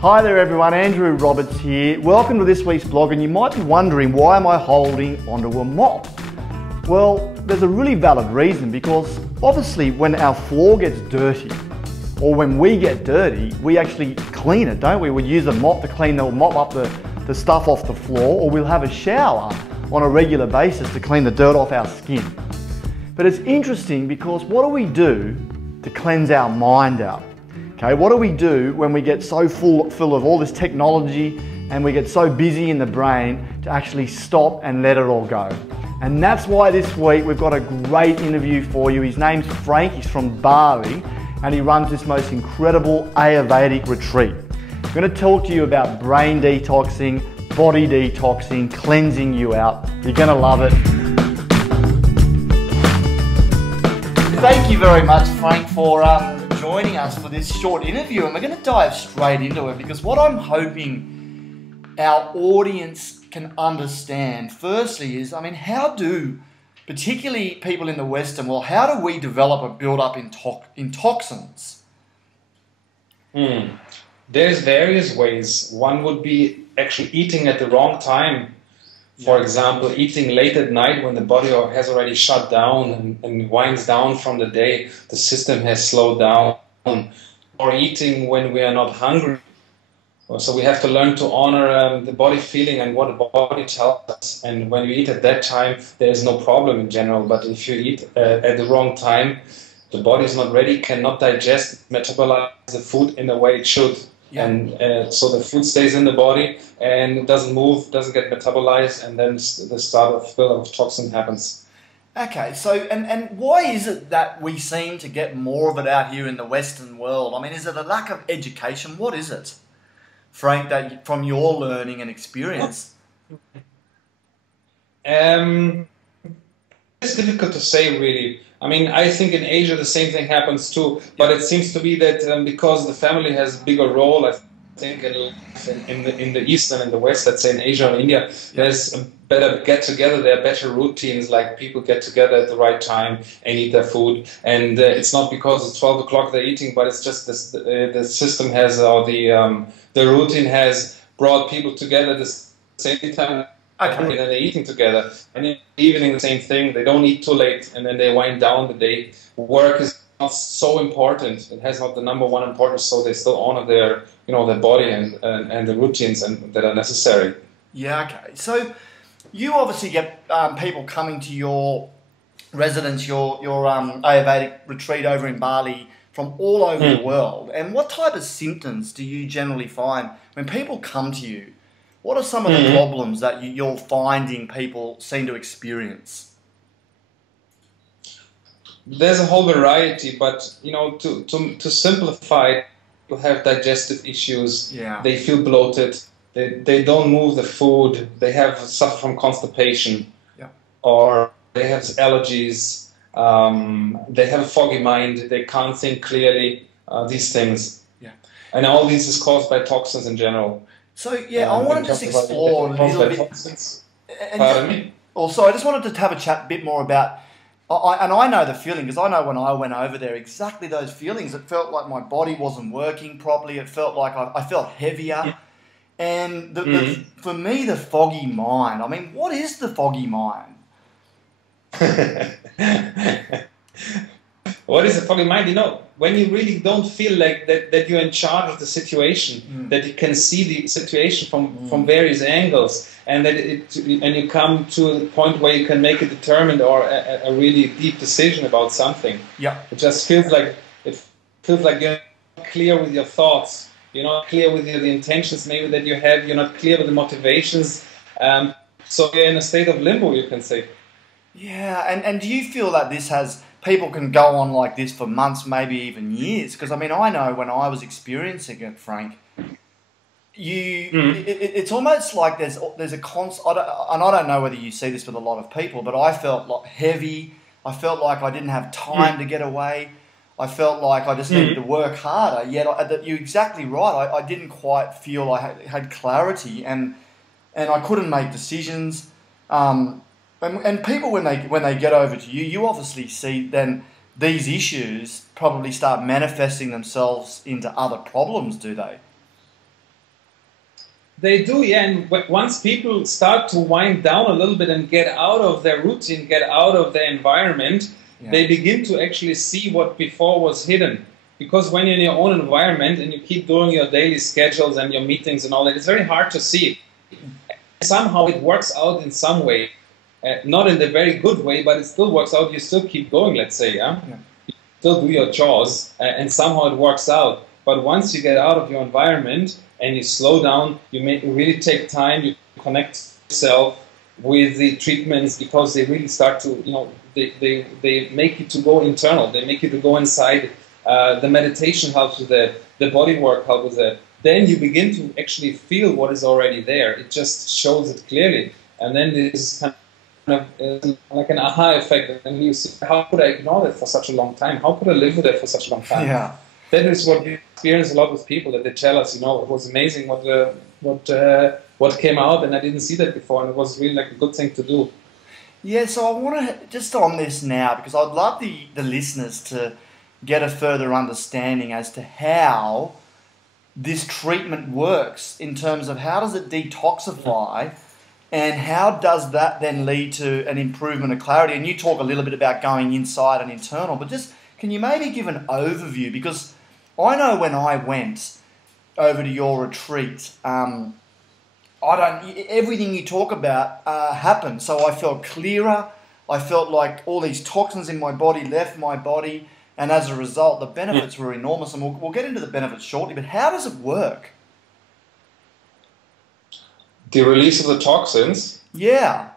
Hi there everyone, Andrew Roberts here. Welcome to this week's blog, and you might be wondering, why am I holding onto a mop? Well, there's a really valid reason, because obviously when our floor gets dirty, or when we get dirty, we actually clean it, don't we? We use a mop to clean, or mop up the stuff off the floor, or we'll have a shower on a regular basis to clean the dirt off our skin. But it's interesting because what do we do to cleanse our mind out? Okay, what do we do when we get so full of all this technology and we get so busy in the brain to actually stop and let it all go? And that's why this week we've got a great interview for you. His name's Frank, he's from Bali, and he runs this most incredible Ayurvedic retreat. I'm going to talk to you about brain detoxing, body detoxing, cleansing you out. You're going to love it. Thank you very much, Frank, for joining us for this short interview, and we're going to dive straight into it, because what I'm hoping our audience can understand firstly is, how do, particularly people in the Western world, how do we develop a build-up in toxins? There's various ways. One would be actually eating at the wrong time. For example, eating late at night when the body has already shut down and winds down from the day, the system has slowed down. Or eating when we are not hungry. So we have to learn to honor the body feeling and what the body tells us. And when you eat at that time, there is no problem in general. But if you eat at the wrong time, the body is not ready, cannot digest, metabolize the food in the way it should. Yeah. And so the food stays in the body and it doesn't move, doesn't get metabolized, and then the start of buildup of toxin happens. Okay, so and why is it that we seem to get more of it out here in the Western world? Is it a lack of education? What is it, Frank, that from your learning and experience? It's difficult to say, really. I think in Asia the same thing happens too, but it seems to be that because the family has a bigger role, I think in the East and in the West, let's say in Asia or India, there's a better get-together, there are better routines, like people get together at the right time and eat their food. And it's not because it's 12 o'clock they're eating, but it's just the system has, or the routine has brought people together at the same time. Okay. And then they're eating together. And in the evening, the same thing. They don't eat too late, and then they wind down the day. Work is not so important. It has not the number one importance, so they still honor their, their body and the routines that are necessary. Yeah, okay. So you obviously get people coming to your residence, your Ayurvedic retreat over in Bali from all over the world. And what type of symptoms do you generally find when people come to you? What are some of the problems that you're finding people seem to experience? There's a whole variety, but to simplify, people have digestive issues. Yeah. They feel bloated. They don't move the food. They suffer from constipation. Yeah. Or they have allergies. They have a foggy mind. They can't think clearly. These things. Yeah. And all this is caused by toxins in general. So yeah, I want to just explore a little bit. Also, I just wanted to have a chat a bit more about, and I know the feeling, because I know when I went over there, exactly those feelings. It felt like my body wasn't working properly. It felt like I felt heavier. Yeah. And for me, the foggy mind, what is the foggy mind? What is a foggy mind? When you really don't feel like that you're in charge of the situation, that you can see the situation from various angles, and that and you come to a point where you can make a determined or a really deep decision about something. Yeah, it just feels like you're not clear with your thoughts. You're not clear with the intentions maybe that you have. You're not clear with the motivations. So you're in a state of limbo, you can say. Yeah, and do you feel that this has, people can go on like this for months, maybe even years? Because I know when I was experiencing it, Frank, it's almost like there's a constant, and I don't know whether you see this with a lot of people, but I felt like heavy. I felt like I didn't have time to get away. I felt like I just needed to work harder. Yet you're exactly right. I didn't quite feel I had clarity, and I couldn't make decisions. And people, when they get over to you, you obviously see then these issues probably start manifesting themselves into other problems, do they? They do, yeah. And once people start to wind down a little bit and get out of their routine, get out of their environment, they begin to actually see what before was hidden. Because when you're in your own environment and you keep doing your daily schedules and your meetings and all that, it's very hard to see. Somehow it works out in some way. Not in the very good way, but it still works out. You still keep going, let's say, yeah? You still do your chores, and somehow it works out. But once you get out of your environment and you slow down, you really take time, you connect yourself with the treatments, because they really start to, you know, they make you to go internal. They make you to go inside. The meditation helps with that. The body work helps with that. Then you begin to actually feel what is already there. It just shows it clearly. And then this kind of like an aha effect. And you see, how could I ignore that for such a long time? How could I live with that for such a long time? Yeah. That is what we experience a lot with people, that they tell us, you know, it was amazing what came out, and I didn't see that before, and it was really like a good thing to do. Yeah, so I want to, just on this now, because I'd love the listeners to get a further understanding as to how this treatment works, in terms of how does it detoxify, and how does that then lead to an improvement of clarity. And you talk a little bit about going inside and internal, but just can you maybe give an overview? Because I know when I went over to your retreat, everything you talk about happened. So I felt clearer. I felt like all these toxins in my body left my body. And as a result, the benefits were enormous. And we'll get into the benefits shortly. But how does it work? The release of the toxins? Yeah.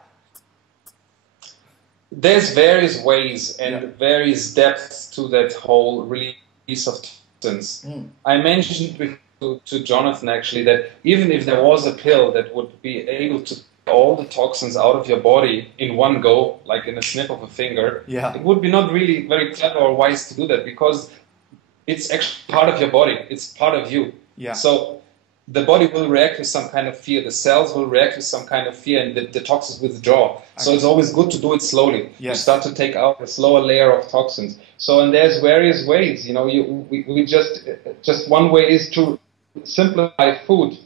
There's various ways and various depths to that whole release of toxins. I mentioned to Jonathan, actually, that even if there was a pill that would be able to get all the toxins out of your body in one go, like in a snip of a finger, it would be not really very clever or wise to do that, because it's actually part of your body. It's part of you. So the body will react with some kind of fear. The cells will react with some kind of fear, and the toxins withdraw. So it's always good to do it slowly. You start to take out a slower layer of toxins. So, and there's various ways. You know, we just one way is to simplify food.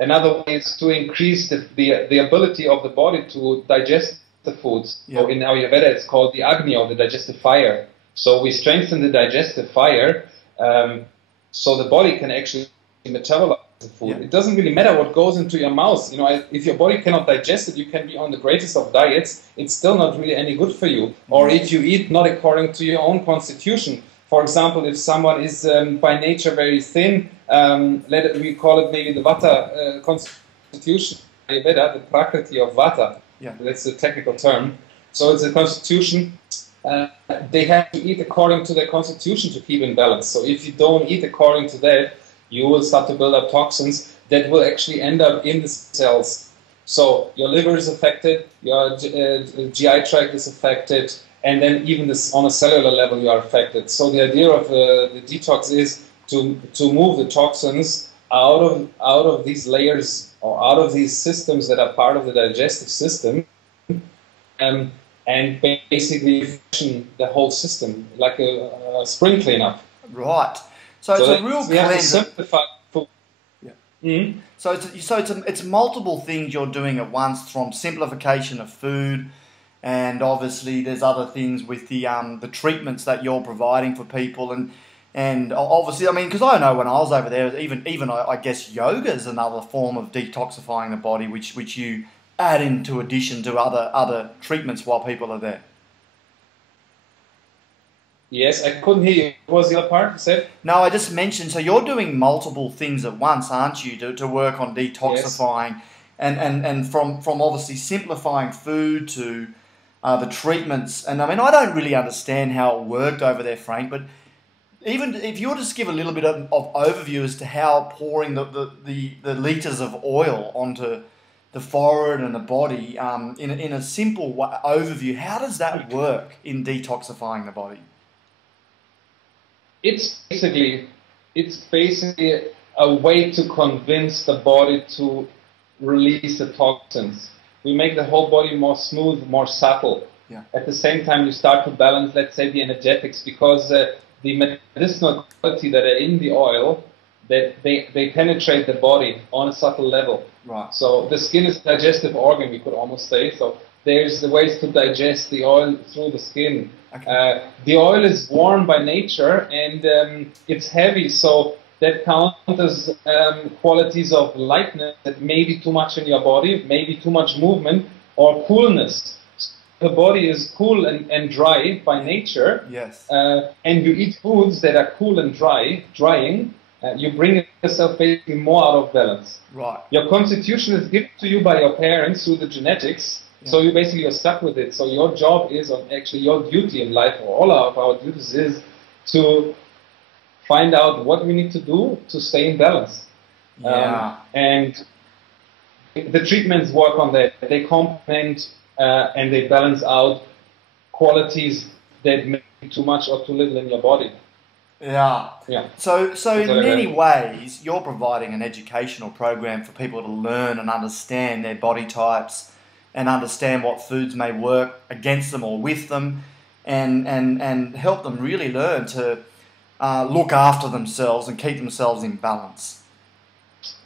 Another way is to increase the ability of the body to digest the foods. So in Ayurveda, it's called the Agni, or the digestive fire. So we strengthen the digestive fire, so the body can actually metabolize the food. It doesn't really matter what goes into your mouth. You know, if your body cannot digest it, you can be on the greatest of diets. It's still not really any good for you. Or if you eat not according to your own constitution. For example, if someone is by nature very thin, we call it maybe the Vata constitution, the Prakriti of Vata. That's the technical term. So it's a constitution. They have to eat according to their constitution to keep in balance. So if you don't eat according to that, you will start to build up toxins that will actually end up in the cells. So your liver is affected, your GI tract is affected, and then even this, on a cellular level, you are affected. So the idea of the detox is to move the toxins out of these layers, or out of these systems that are part of the digestive system, and basically function the whole system like a spring cleanup. Right. So it's a real cleanse. So it's multiple things you're doing at once, from simplification of food, and obviously there's other things with the treatments that you're providing for people, and obviously, I mean, because I know when I was over there, even I guess yoga is another form of detoxifying the body, which you add into addition to other treatments while people are there. Yes, I couldn't hear you. What was the other part you said? No, I just mentioned, so you're doing multiple things at once, aren't you, to work on detoxifying, and from obviously simplifying food to the treatments. And I mean, I don't really understand how it worked over there, Frank, but even if you were to just give a little bit of overview as to how pouring the litres of oil onto the forehead and the body, in a simple overview, how does that work in detoxifying the body? It's basically a way to convince the body to release the toxins. We make the whole body more smooth, more supple. At the same time, you start to balance, let's say, the energetics, because the medicinal quality that are in the oil, that they penetrate the body on a subtle level. Right. So the skin is a digestive organ, we could almost say. So there's the ways to digest the oil through the skin. Okay. The oil is warm by nature, and it's heavy, so that counters qualities of lightness that may be too much in your body, maybe too much movement, or coolness. The body is cool and dry by nature. Yes. And you eat foods that are cool and drying, you bring yourself basically more out of balance. Right. Your constitution is given to you by your parents through the genetics, so you basically are stuck with it. So your job is, or actually your duty in life, or all of our duties, is to find out what we need to do to stay in balance. Yeah. And the treatments work on that. They complement and they balance out qualities that may be too much or too little in your body. Yeah. Yeah. So in many ways, you're providing an educational program for people to learn and understand their body types and understand what foods may work against them or with them, and help them really learn to look after themselves and keep themselves in balance.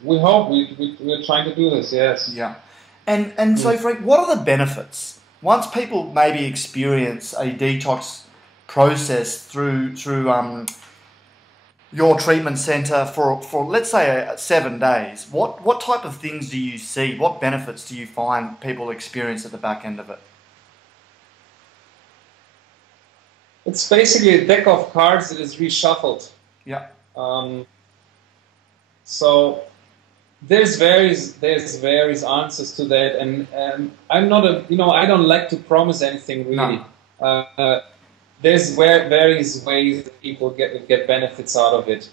We hope we're trying to do this, yes. Yeah. And so, Frank, what are the benefits? Once people maybe experience a detox process through your treatment centre for let's say 7 days, what type of things do you see? What benefits do you find people experience at the back end of it? It's basically a deck of cards that is reshuffled. Yeah. So there's various answers to that, and I'm not I don't like to promise anything really. No. There's various ways that people get benefits out of it.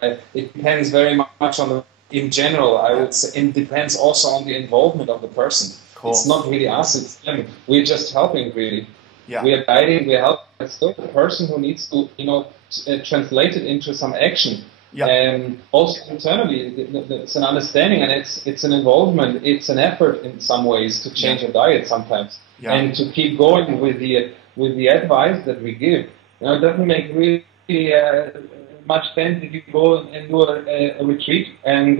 It depends very much on in general, I would say. It depends also on the involvement of the person. It's not really us, it's them. We're just helping, really. Yeah. We are guiding, we are helping. It's still the person who needs to, translate it into some action. Yeah. And also internally, it's an understanding, and it's an involvement. It's an effort in some ways to change a diet sometimes, and to keep going with the advice that we give. It doesn't make really much sense if you go and do a retreat and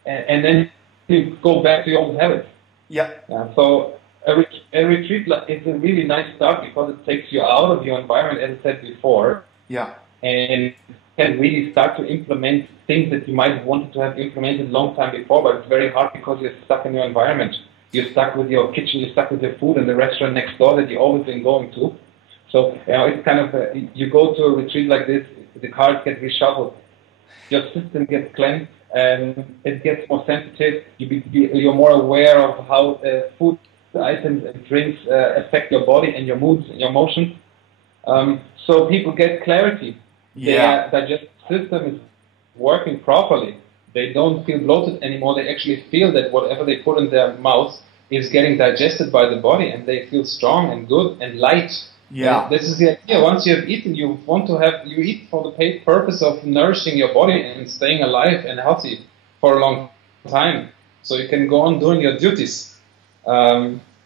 then you go back to your old habits. Yeah. So a retreat is a really nice start because it takes you out of your environment, as I said before. Yeah. And can really start to implement things that you might have wanted to have implemented a long time before, but it's very hard because you're stuck in your environment. You're stuck with your kitchen, you're stuck with your food and the restaurant next door that you've always been going to. So, it's kind of, you go to a retreat like this, the cards get reshuffled, your system gets cleansed, and it gets more sensitive, you're more aware of how food items and drinks affect your body and your moods and your emotions. So people get clarity. Their digestive system is working properly. They don't feel bloated anymore. They actually feel that whatever they put in their mouth is getting digested by the body, and they feel strong and good and light. Yeah. And this is the idea. Once you have eaten, you eat for the purpose of nourishing your body and staying alive and healthy for a long time. So you can go on doing your duties.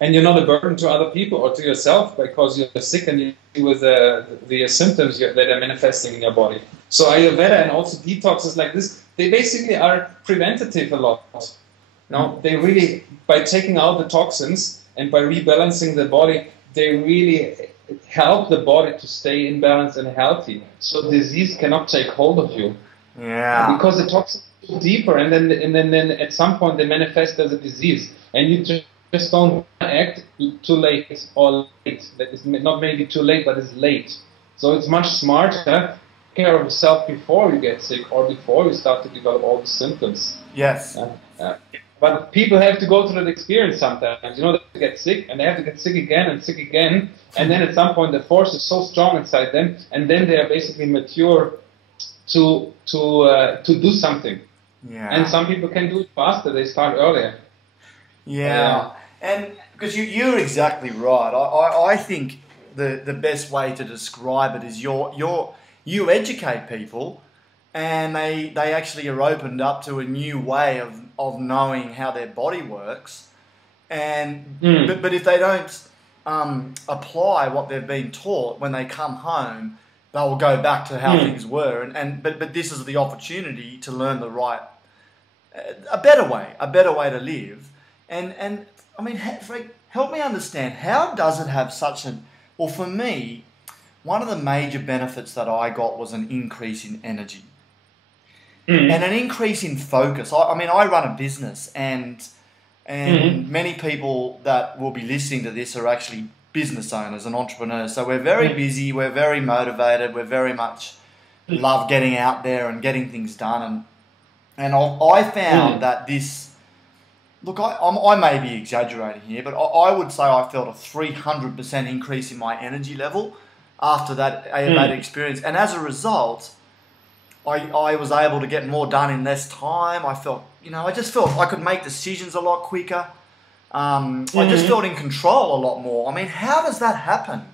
And you're not a burden to other people or to yourself because you're sick and you deal with the symptoms that are manifesting in your body. So Ayurveda and also detoxes like this, they basically are preventative a lot. They really, by taking out the toxins and by rebalancing the body, they really help the body to stay in balance and healthy. So disease cannot take hold of you. Yeah. Because the toxins go deeper, and then at some point they manifest as a disease, and you just don't act too late or late. That is not maybe too late, but it's late. So it's much smarter to take care of yourself before you get sick or before you start to develop all the symptoms. Yes. But people have to go through that experience sometimes. They get sick and they have to get sick again, and then at some point the force is so strong inside them, and then they are basically mature to do something. Yeah. And some people can do it faster. They start earlier. Yeah. And because you're exactly right. I think the best way to describe it is you educate people, and they actually are opened up to a new way of knowing how their body works. And but if they don't apply what they've been taught when they come home, they will go back to how things were. But this is the opportunity to learn the right, a better way to live. And I mean, Frank, help me understand, how does it have such an, well, for me, one of the major benefits that I got was an increase in energy and an increase in focus. I mean, I run a business, and many people that will be listening to this are actually business owners and entrepreneurs. So we're very busy, we're very motivated, we're very much love getting out there and getting things done. And I found that this, look, I may be exaggerating here, but I would say I felt a 300% increase in my energy level after that experience. And as a result, I was able to get more done in less time. I felt, I just felt I could make decisions a lot quicker. I just felt in control a lot more. I mean, how does that happen?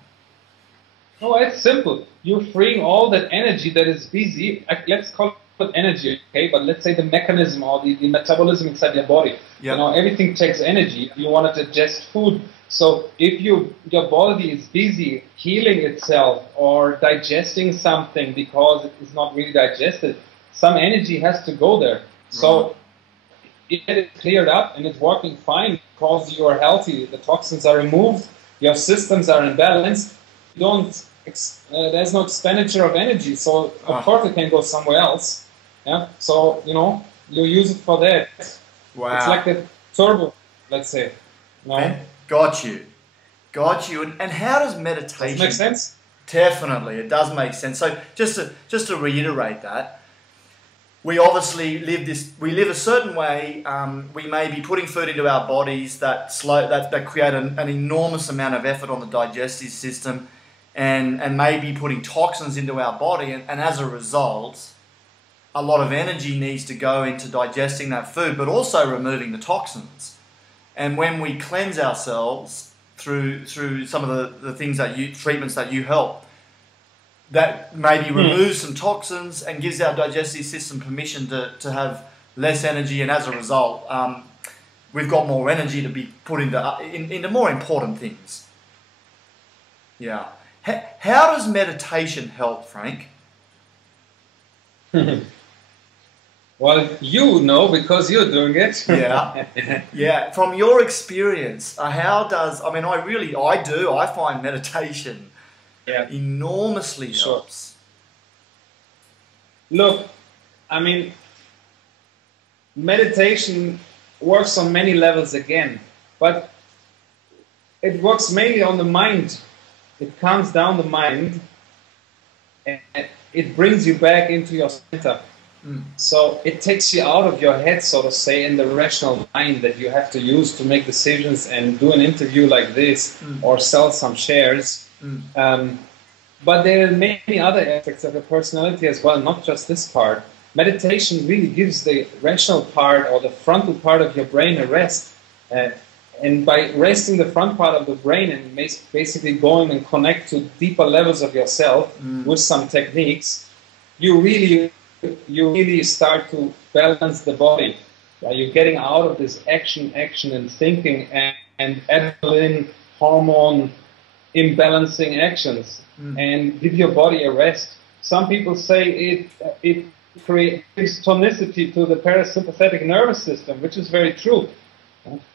Oh, it's simple. You're freeing all that energy that is busy. Let's call it energy, okay? But let's say the mechanism or the metabolism inside your body. Yep. Everything takes energy. You want to digest food. So if your body is busy healing itself or digesting something because it is not really digested, some energy has to go there. Right. So if it's cleared up and it's working fine because you are healthy, the toxins are removed, your systems are in balance, there's no expenditure of energy, so of course it can go somewhere else. Yeah. So you use it for that. Wow. It's like the turbo, let's say. Got you. And how does meditation? Does it make sense? Definitely, it does make sense. So just to reiterate that, we obviously live a certain way. We may be putting food into our bodies that create an enormous amount of effort on the digestive system, and maybe putting toxins into our body, and as a result, a lot of energy needs to go into digesting that food, but also removing the toxins. And when we cleanse ourselves through some of the things treatments that you help, that maybe removes some toxins and gives our digestive system permission to have less energy, and as a result, we've got more energy to be put into more important things. Yeah. How does meditation help, Frank? Well, you know, because you're doing it. Yeah. From your experience, how does, I find meditation enormously helps. Look, meditation works on many levels again, but it works mainly on the mind. It calms down the mind, and it brings you back into your center. So it takes you out of your head, so to say, in the rational mind that you have to use to make decisions and do an interview like this or sell some shares. But there are many other aspects of your personality as well, not just this part. Meditation really gives the rational part or the frontal part of your brain a rest. And by resting the front part of the brain and basically going and connect to deeper levels of yourself with some techniques, you really start to balance the body. You're getting out of this action and thinking and adrenaline hormone imbalancing actions and give your body a rest. Some people say it creates tonicity to the parasympathetic nervous system, which is very true.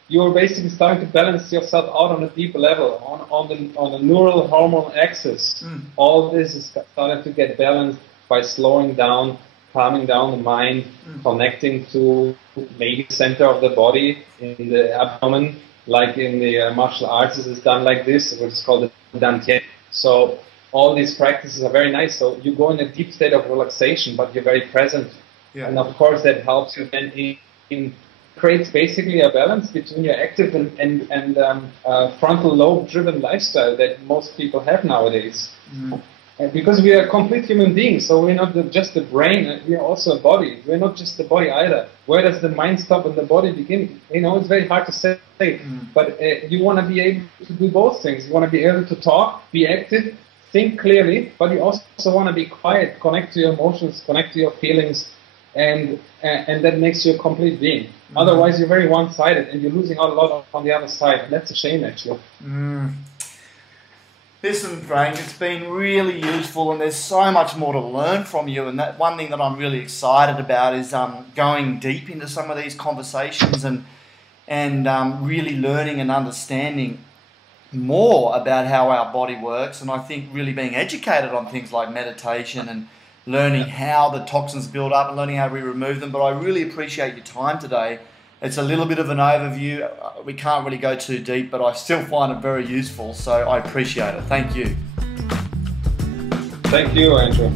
You're basically starting to balance yourself out on a deeper level, on the neural hormone axis. All this is starting to get balanced by slowing down, calming down the mind, connecting to maybe the center of the body in the abdomen, like in the martial arts is done like this, which is called the dantian. So all these practices are very nice. So you go in a deep state of relaxation, but you're very present. Yeah. And of course that helps you then in creates basically a balance between your active and frontal lobe driven lifestyle that most people have nowadays. Because we are complete human beings, so we're not just the brain, we are also a body. We're not just the body either. Where does the mind stop and the body begin? It's very hard to say, but you want to be able to do both things. You want to be able to talk, be active, think clearly, but you also want to be quiet, connect to your emotions, connect to your feelings, and that makes you a complete being. Otherwise, you're very one-sided and you're losing out a lot on the other side. And that's a shame, actually. Listen, Frank, it's been really useful and there's so much more to learn from you, and that one thing that I'm really excited about is going deep into some of these conversations and really learning and understanding more about how our body works, and I think really being educated on things like meditation and learning how the toxins build up and learning how we remove them. But I really appreciate your time today. It's a little bit of an overview. We can't really go too deep, but I still find it very useful, so I appreciate it. Thank you. Thank you, Andrew.